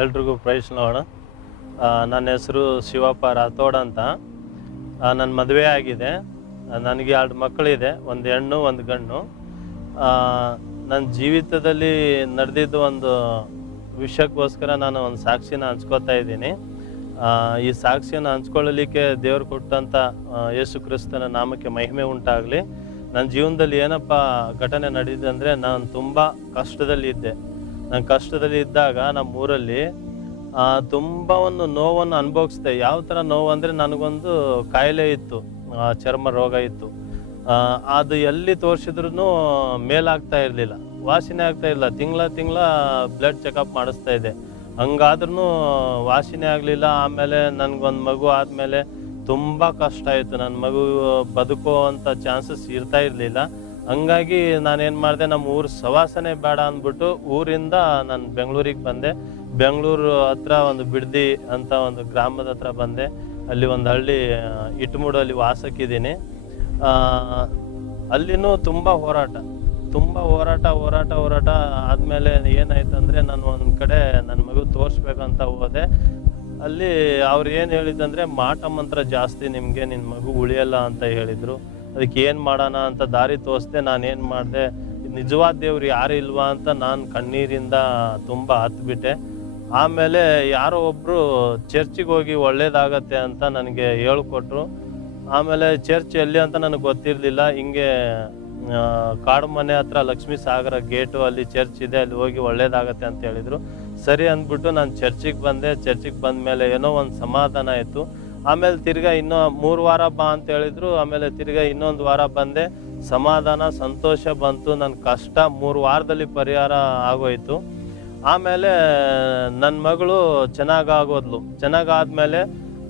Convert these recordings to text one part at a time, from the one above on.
ಎಲ್ರಿಗೂ ಪ್ರೈಸ್ ನೋಡ. ನನ್ನ ಹೆಸರು ಶಿವಪ್ಪ ರಾಥೋಡ್ ಅಂತ. ನನ್ನ ಮದುವೆ ಆಗಿದೆ. ನನಗೆ ಎರಡು ಮಕ್ಕಳಿದೆ, ಒಂದು ಹೆಣ್ಣು, ಒಂದು ಗಂಡು. ನನ್ನ ಜೀವಿತದಲ್ಲಿ ನಡೆದಿದ್ದು ಒಂದು ವಿಷಯಕ್ಕೋಸ್ಕರ ನಾನು ಒಂದು ಸಾಕ್ಷಿನ ಹಂಚ್ಕೋತಾ ಇದ್ದೀನಿ. ಈ ಸಾಕ್ಷಿಯನ್ನು ಹಂಚ್ಕೊಳ್ಳಲಿಕ್ಕೆ ದೇವರು ಕೊಟ್ಟಂಥ ಯೇಸು ಕ್ರಿಸ್ತನ ನಾಮಕ್ಕೆ ಮಹಿಮೆ ಉಂಟಾಗಲಿ. ನನ್ನ ಜೀವನದಲ್ಲಿ ಏನಪ್ಪ ಘಟನೆ ನಡೆದಿದೆ ಅಂದರೆ ನಾನು ತುಂಬ ಕಷ್ಟದಲ್ಲಿ ಇದ್ದೆ ನಾನು ಕಷ್ಟದಲ್ಲಿ ಇದ್ದಾಗ ನಮ್ಮ ಊರಲ್ಲಿ ತುಂಬ ಒಂದು ನೋವನ್ನು ಅನುಭವಿಸ್ದೆ. ಯಾವ ಥರ ನೋವು ಅಂದರೆ ನನಗೊಂದು ಕಾಯಿಲೆ ಇತ್ತು ಚರ್ಮ ರೋಗ ಇತ್ತು. ಅದು ಎಲ್ಲಿ ತೋರಿಸಿದ್ರು ಮೇಲಾಗ್ತಾ ಇರಲಿಲ್ಲ, ವಾಸಿನೇ ಆಗ್ತಾ ಇಲ್ಲ. ತಿಂಗಳ ತಿಂಗಳ ಬ್ಲಡ್ ಚೆಕಪ್ ಮಾಡಿಸ್ತಾ ಇದ್ದೆ. ಹಂಗಾದ್ರೂ ವಾಸಿನೇ ಆಗಲಿಲ್ಲ. ಆಮೇಲೆ ನನಗೊಂದು ಮಗು ಆದಮೇಲೆ ತುಂಬ ಕಷ್ಟ ಆಯಿತು. ನನ್ನ ಮಗು ಬದುಕುವಂಥ ಚಾನ್ಸಸ್ ಇರ್ತಾ ಇರಲಿಲ್ಲ. ಹಂಗಾಗಿ ನಾನೇನು ಮಾಡಿದೆ ನಮ್ಮ ಊರು ಸವಾಸನೆ ಬೇಡ ಅಂದ್ಬಿಟ್ಟು ಊರಿಂದ ನಾನು ಬೆಂಗಳೂರಿಗೆ ಬಂದೆ. ಬೆಂಗಳೂರು ಹತ್ರ ಒಂದು ಬಿಡ್ದಿ ಅಂತ ಒಂದು ಗ್ರಾಮದ ಹತ್ರ ಬಂದೆ. ಅಲ್ಲಿ ಒಂದು ಹಳ್ಳಿ ಇಟ್ಮೂಡಲ್ಲಿ ವಾಸಕ್ಕಿದ್ದೀನಿ. ಅಲ್ಲಿನೂ ತುಂಬ ಹೋರಾಟ. ತುಂಬ ಹೋರಾಟ ಹೋರಾಟ ಹೋರಾಟ ಆದಮೇಲೆ ಏನಾಯ್ತು ಅಂದರೆ ನಾನು ಒಂದು ಕಡೆ ನನ್ನ ಮಗು ತೋರಿಸ್ಬೇಕಂತ ಹೋದೆ. ಅಲ್ಲಿ ಅವ್ರು ಏನು ಹೇಳಿದಂದ್ರೆ ಮಾಟ ಮಂತ್ರ ಜಾಸ್ತಿ ನಿಮಗೆ ನಿನ್ನ ಮಗು ಉಳಿಯಲ್ಲ ಅಂತ ಹೇಳಿದರು. ಅದಕ್ಕೆ ಏನು ಮಾಡೋಣ ಅಂತ ದಾರಿ ತೋರಿಸ್ದೆ ನಾನು ಏನು ಮಾಡಿದೆ ನಿಜವಾದ ದೇವ್ರು ಯಾರು ಇಲ್ವಾ ಅಂತ ನಾನು ಕಣ್ಣೀರಿಂದ ತುಂಬ ಹತ್ಬಿಟ್ಟೆ. ಆಮೇಲೆ ಯಾರೋ ಒಬ್ಬರು ಚರ್ಚಿಗೆ ಹೋಗಿ ಒಳ್ಳೇದಾಗತ್ತೆ ಅಂತ ನನಗೆ ಹೇಳ್ಕೊಟ್ರು. ಆಮೇಲೆ ಚರ್ಚ್ ಎಲ್ಲಿ ಅಂತ ನನಗೆ ಗೊತ್ತಿರಲಿಲ್ಲ. ಹಿಂಗೆ ಕಾಡು ಮನೆ ಹತ್ರ ಲಕ್ಷ್ಮೀ ಸಾಗರ ಗೇಟು ಅಲ್ಲಿ ಚರ್ಚ್ ಇದೆ, ಅಲ್ಲಿ ಹೋಗಿ ಒಳ್ಳೇದಾಗತ್ತೆ ಅಂತ ಹೇಳಿದ್ರು. ಸರಿ ಅಂದ್ಬಿಟ್ಟು ನಾನು ಚರ್ಚಿಗೆ ಬಂದೆ. ಚರ್ಚಿಗೆ ಬಂದ ಮೇಲೆ ಏನೋ ಒಂದು ಸಮಾಧಾನ ಆಯಿತು. ಆಮೇಲೆ ತಿರ್ಗಾ ಇನ್ನೂ ಮೂರು ವಾರ ಬಾ ಅಂತ ಹೇಳಿದ್ರು. ಆಮೇಲೆ ತಿರ್ಗಾ ಇನ್ನೊಂದು ವಾರ ಬಂದೆ. ಸಮಾಧಾನ, ಸಂತೋಷ ಬಂತು. ನನ್ನ ಕಷ್ಟ ಮೂರು ವಾರದಲ್ಲಿ ಪರಿಹಾರ ಆಗೋಯ್ತು. ಆಮೇಲೆ ನನ್ನ ಮಗಳು ಚೆನ್ನಾಗಾಗೋದ್ಲು ಚೆನ್ನಾಗಾದ್ಮೇಲೆ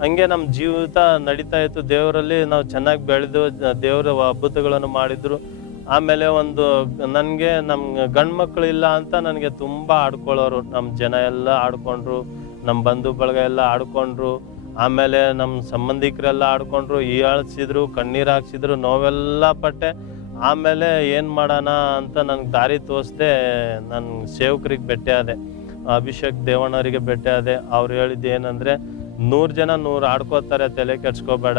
ಹಂಗೆ ನಮ್ಮ ಜೀವಿತ ನಡೀತಾ ಇತ್ತು. ದೇವರಲ್ಲಿ ನಾವು ಚೆನ್ನಾಗಿ ಬೆಳೆದು, ದೇವರ ಅದ್ಭುತಗಳನ್ನು ಮಾಡಿದ್ರು. ಆಮೇಲೆ ಒಂದು ನನಗೆ ನಮ್ಮ ಗಂಡು ಇಲ್ಲ ಅಂತ ನನಗೆ ತುಂಬ ಆಡ್ಕೊಳ್ಳೋರು. ನಮ್ಮ ಜನ ಎಲ್ಲ ಆಡ್ಕೊಂಡ್ರು. ನಮ್ಮ ಬಂಧು ಬಳಗ ಎಲ್ಲ ಆಡ್ಕೊಂಡ್ರು. ಆಮೇಲೆ ನಮ್ಮ ಸಂಬಂಧಿಕರೆಲ್ಲ ಆಡ್ಕೊಂಡ್ರು ಹೀಯಾಳ್ಸಿದ್ರು ಕಣ್ಣೀರು ಹಾಕ್ಸಿದ್ರು, ನೋವೆಲ್ಲ ಪಟ್ಟೆ. ಆಮೇಲೆ ಏನು ಮಾಡೋಣ ಅಂತ ನನಗೆ ದಾರಿ ತೋರಿಸ್ದೆ ನನ್ನ ಸೇವಕರಿಗೆ ಭೇಟಿ ಆದೆ. ಅಭಿಷೇಕ್ ದೇವಣ್ಣವರಿಗೆ ಭೇಟಿ ಆದೆ. ಅವ್ರು ಹೇಳಿದ್ದು ಏನಂದರೆ, ನೂರು ಜನ ನೂರು ಆಡ್ಕೋತಾರೆ, ತಲೆ ಕೆಡ್ಸ್ಕೋಬೇಡ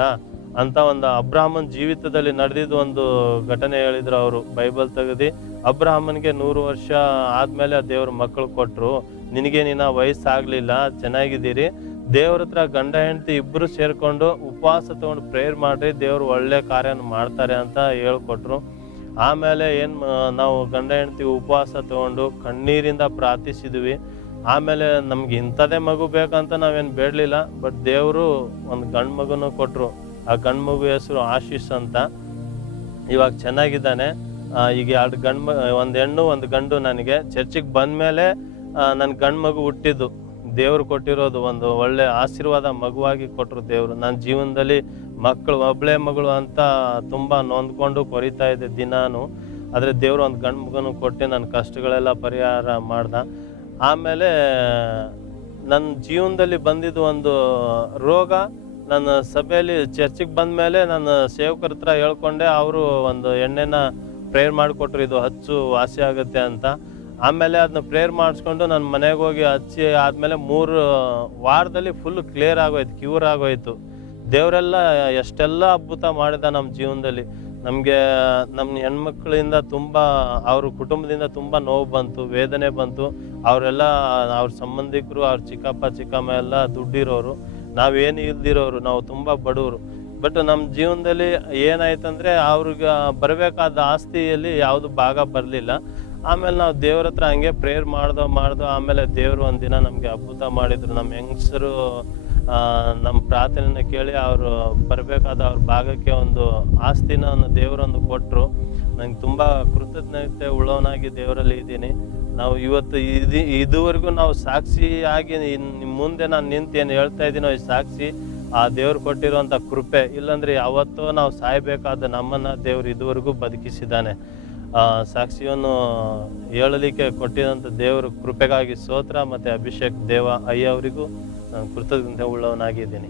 ಅಂತ ಒಂದು ಅಬ್ರಾಹ್ಮನ್ ಜೀವಿತದಲ್ಲಿ ನಡೆದಿದ್ದು ಒಂದು ಘಟನೆ ಹೇಳಿದ್ರು ಅವರು. ಬೈಬಲ್ ತೆಗೆದು, ಅಬ್ರಾಹ್ಮನ್ಗೆ ನೂರು ವರ್ಷ ಆದಮೇಲೆ ದೇವ್ರ ಮಕ್ಕಳು ಕೊಟ್ಟರು ನಿನಗೆ ನಿನ್ನ ವಯಸ್ಸಾಗಲಿಲ್ಲ, ಚೆನ್ನಾಗಿದ್ದೀರಿ. ದೇವ್ರ ಹತ್ರ ಗಂಡ, ಹೆಂಡತಿ ಇಬ್ರು ಸೇರ್ಕೊಂಡು ಉಪವಾಸ ತಗೊಂಡು ಪ್ರೇಯರ್ ಮಾಡ್ರಿ, ದೇವ್ರು ಒಳ್ಳೆ ಕಾರ್ಯನ ಮಾಡ್ತಾರೆ ಅಂತ ಹೇಳ್ಕೊಟ್ರು. ಆಮೇಲೆ ಏನ್ ನಾವು ಗಂಡ, ಹೆಂಡತಿ ಉಪವಾಸ ತಗೊಂಡು ಕಣ್ಣೀರಿಂದ ಪ್ರಾರ್ಥಿಸಿದ್ವಿ. ಆಮೇಲೆ ನಮ್ಗೆ ಇಂಥದೇ ಮಗು ಬೇಕಂತ ನಾವೇನು ಬೇಡಲಿಲ್ಲ ಬಟ್ ದೇವರು ಒಂದು ಗಂಡು ಮಗುನು ಕೊಟ್ಟರು ಆ ಗಂಡು ಮಗು ಹೆಸರು ಆಶೀಸ್ ಅಂತ. ಇವಾಗ ಚೆನ್ನಾಗಿದ್ದಾನೆ. ಈಗ ಎರಡು ಗಂಡು ಒಂದು ಹೆಣ್ಣು, ಒಂದು ಗಂಡು ನನಗೆ. ಚರ್ಚಿಗೆ ಬಂದಮೇಲೆ ನನ್ನ ಗಂಡು ಮಗು ಹುಟ್ಟಿದ್ದು. ದೇವ್ರು ಕೊಟ್ಟಿರೋದು ಒಂದು ಒಳ್ಳೆ ಆಶೀರ್ವಾದ ಮಗುವಾಗಿ ಕೊಟ್ಟರು ದೇವರು. ನನ್ನ ಜೀವನದಲ್ಲಿ ಮಕ್ಕಳು ಒಬ್ಬಳೇ ಮಗಳು ಅಂತ ತುಂಬ ನೊಂದ್ಕೊಂಡು ಕೊರಿತಾ ಇದ್ದೆ ದಿನಾನು. ಆದರೆ ದೇವರು ಒಂದು ಗಂಡು ಮಗನು ಕೊಟ್ಟು ನನ್ನ ಕಷ್ಟಗಳೆಲ್ಲ ಪರಿಹಾರ ಮಾಡ್ದ. ಆಮೇಲೆ ನನ್ನ ಜೀವನದಲ್ಲಿ ಬಂದಿದ್ದು ಒಂದು ರೋಗ. ನನ್ನ ಸಭೆಯಲ್ಲಿ ಚರ್ಚಿಗೆ ಬಂದ ಮೇಲೆ ನನ್ನ ಸೇವಕರ ಹತ್ರ ಹೇಳ್ಕೊಂಡೆ, ಅವರು ಒಂದು ಎಣ್ಣೆನ ಪ್ರೇರ್ ಮಾಡಿಕೊಟ್ರು, ಇದು ಹಚ್ಚು, ವಾಸಿ ಆಗುತ್ತೆ ಅಂತ. ಆಮೇಲೆ ಅದನ್ನ ಪ್ರೇಯರ್ ಮಾಡಿಸ್ಕೊಂಡು ನಾನು ಮನೆಗೆ ಹೋಗಿ ಹಚ್ಚಿ ಆದಮೇಲೆ ಮೂರು ವಾರದಲ್ಲಿ ಫುಲ್ ಕ್ಲಿಯರ್ ಆಗೋಯ್ತು ಕ್ಯೂರ್ ಆಗೋಯ್ತು. ದೇವರೆಲ್ಲ ಎಷ್ಟೆಲ್ಲ ಅದ್ಭುತ ಮಾಡಿದ ನಮ್ಮ ಜೀವನದಲ್ಲಿ. ನಮಗೆ ನಮ್ಮ ಹೆಣ್ಮಕ್ಳಿಂದ ತುಂಬ, ಅವ್ರ ಕುಟುಂಬದಿಂದ ತುಂಬ ನೋವು ಬಂತು, ವೇದನೆ ಬಂತು. ಅವರೆಲ್ಲ, ಅವ್ರ ಸಂಬಂಧಿಕರು, ಅವ್ರ ಚಿಕ್ಕಪ್ಪ, ಚಿಕ್ಕಮ್ಮ ಎಲ್ಲ ದುಡ್ಡಿರೋರು. ನಾವೇನು ಇಲ್ದಿರೋರು, ನಾವು ತುಂಬ ಬಡವರು. ಬಟ್ ನಮ್ಮ ಜೀವನದಲ್ಲಿ ಏನಾಯ್ತಂದ್ರೆ ಅವ್ರಿಗೆ ಬರಬೇಕಾದ ಆಸ್ತಿಯಲ್ಲಿ ಯಾವುದು ಭಾಗ ಬರಲಿಲ್ಲ. ಆಮೇಲೆ ನಾವು ದೇವ್ರ ಹತ್ರ ಹಂಗೆ ಪ್ರೇಯರ್ ಮಾಡ್ದೋ ಮಾಡ್ದೋ ಆಮೇಲೆ ದೇವರು ಒಂದಿನ ನಮಗೆ ಅದ್ಭುತ ಮಾಡಿದ್ರು. ನಮ್ಮ ಹೆಂಗಸರು ನಮ್ಮ ಪ್ರಾರ್ಥನೆನ ಕೇಳಿ ಅವರು ಬರಬೇಕಾದ ಅವ್ರ ಭಾಗಕ್ಕೆ ಒಂದು ಆಸ್ತಿನ ದೇವರೊಂದು ಕೊಟ್ಟರು ನಂಗೆ ತುಂಬ ಕೃತಜ್ಞತೆ ಉಳ್ಳವನಾಗಿ ದೇವರಲ್ಲಿ ಇದ್ದೀನಿ. ನಾವು ಇವತ್ತು ಇದು, ಇದುವರೆಗೂ ನಾವು ಸಾಕ್ಷಿಯಾಗಿ ಮುಂದೆ ನಾನು ನಿಂತು ಏನು ಹೇಳ್ತಾ ಇದ್ದೀನೋ ಈ ಸಾಕ್ಷಿ, ಆ ದೇವ್ರು ಕೊಟ್ಟಿರುವಂಥ ಕೃಪೆ. ಇಲ್ಲಾಂದ್ರೆ ಯಾವತ್ತೋ ನಾವು ಸಾಯಬೇಕಾದ ನಮ್ಮನ್ನ ದೇವ್ರು ಇದುವರೆಗೂ ಬದುಕಿಸಿದ್ದಾನೆ. ಸಾಕ್ಷಿಯನ್ನು ಹೇಳಲಿಕ್ಕೆ ಕೊಟ್ಟಿದಂಥ ದೇವರು ಕೃಪೆಗಾಗಿ ಸೋತ್ರ ಮತ್ತು ಅಭಿಷೇಕ್ ದೇವ ಅಯ್ಯ ಅವರಿಗೂ ನಾನು ಕೃತಜ್ಞತೆ ಉಳ್ಳವನಾಗಿದ್ದೀನಿ.